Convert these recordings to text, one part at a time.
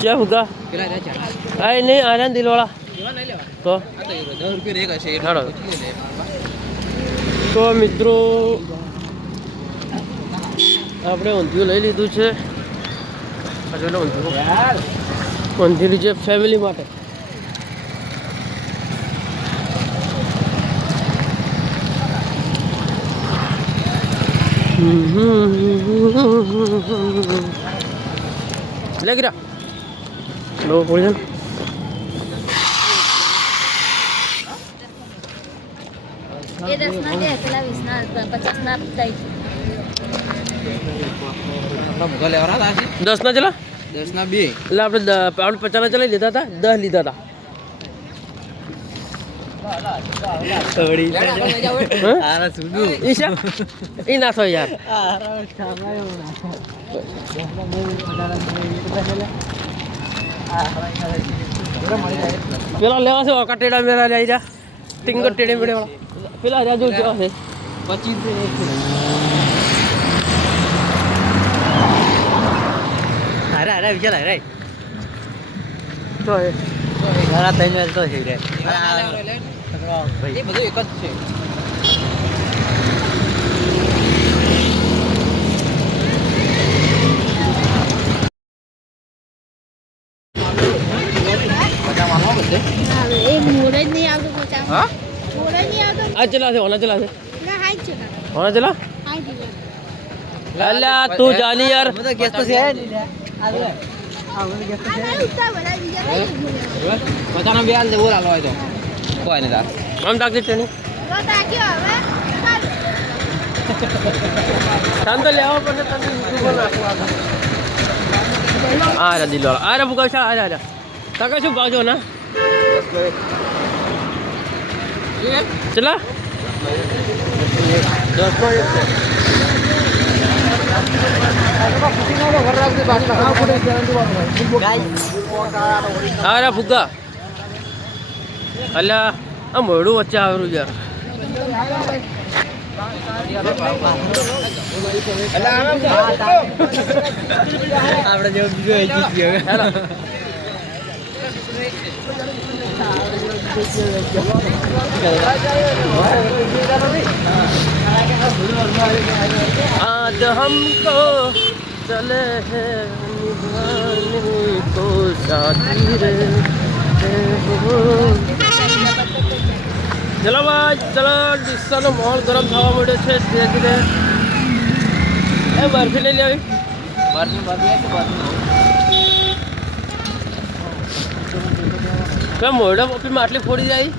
क्या होगा आए नहीं आनंद दिलवाड़ा तो તો મિત્રો આપણે ઊંધિયું લઈ લીધું છે ઊંધિયું છે ફેમિલી માટે લે ગરા લો પડી જાય ये 10 ना दे પેલા 20 ના 50 ના દઈ 10 ના ચલા 10 ના 2 એટલે આપણે 50 ના ચલાવી લીધા હતા 10 લીધા હતા ઈશા ઈ ના થયો યાર પેલા લેવા છે ઓકા ટેડા મેરા લઈ જા ટિંગર ટેડે મેડે વાળા પેલા રાજુ કેવા છે 25 અરે અરે વિચાર અરે તો એ મારા તઈ મેલ તો છે રે એ બધું એક જ છે એ મોડે જ નહીં આવતો પોચા હા મોડે નહીં આવતો આ ચલા છે ઓના ચલા છે ના હાઈ છે ઓના ચલા હાઈ દીધો અલ્યા તું જાની યાર બધા ગેસ તો છે આ મને ગેસ તો છે ઉત્તા બડા બીજા નહીં બધાનો બે આલ દે બોલ આલો હોય તો કોઈ નહીં તાર આમ તાક દે ટ્રેનિંગ તો તાક્યો હવે શાંત લેવા પડે તને યુટ્યુબ નાખવા આ રે દિલવાળા આ રે ભૂકા આ રે તાકા શું ભાવજો ના ચલા 10 અરે ફુગ્ગા અલ્યા આ મોડું વચ્ચે આવેલું યાર આપણે જેવો બીજો જીત ગયો आज हमको चले हैं निभाने को साथी रे चलो भाई चलो ડીસાનો માહોલ ગરમ થવા માંડ્યો છે ધીરે ધીરે એ બરફી લઈ લેવી કેમ મોઢા પપ્પીમાં આટલી ફોડી જાય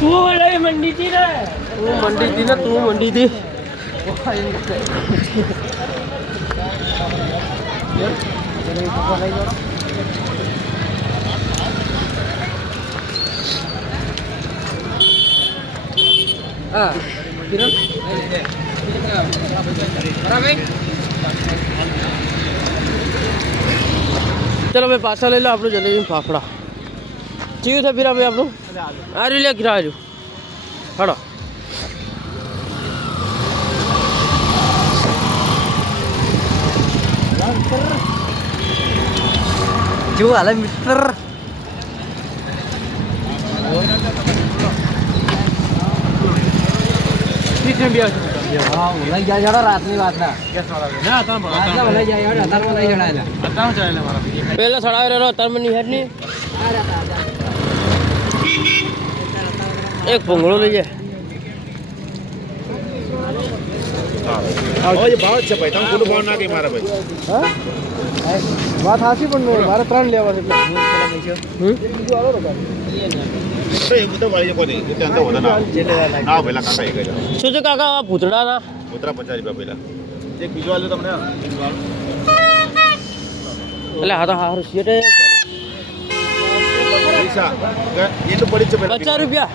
તું લઈ મંડી હતી ને તું મંડી હતી ને તું મંડી હતી હા કિરણ ચલો ભાઈ પાછા લઈ લો આપણું જલેબી ફાફડા ચીયું છે ફીરા ભાઈ આપણું આ રહ્યું લે ઘીરા રહ્યું હડો જો હાલે મિત્ર હા લઈ જાય રાતની વાત ના લઈ જાય લઈ જણાય પહેલો સડાવી રહ્યો તરમની હેડ ની એક ભૂંગળો લઈ જાય ભાવ છે ભાઈ તમે ખોટું ભાવ ના કહી મારા ભાઈ હા વાત સાચી પણ મારે 3 લેવા છે તો એ બધું વાળી કોઈ નહીં ત્યાં તો વધારે હા પેલા કાકા એ કર્યા શું છે કાકા આ ભૂતડાના ઉતરા 50 રૂપિયા પહેલા એક બીજો આલ્યો તમને એટલે હા તો સારું શેઠે પૈસા એ તો પડી જ છે 50 રૂપિયા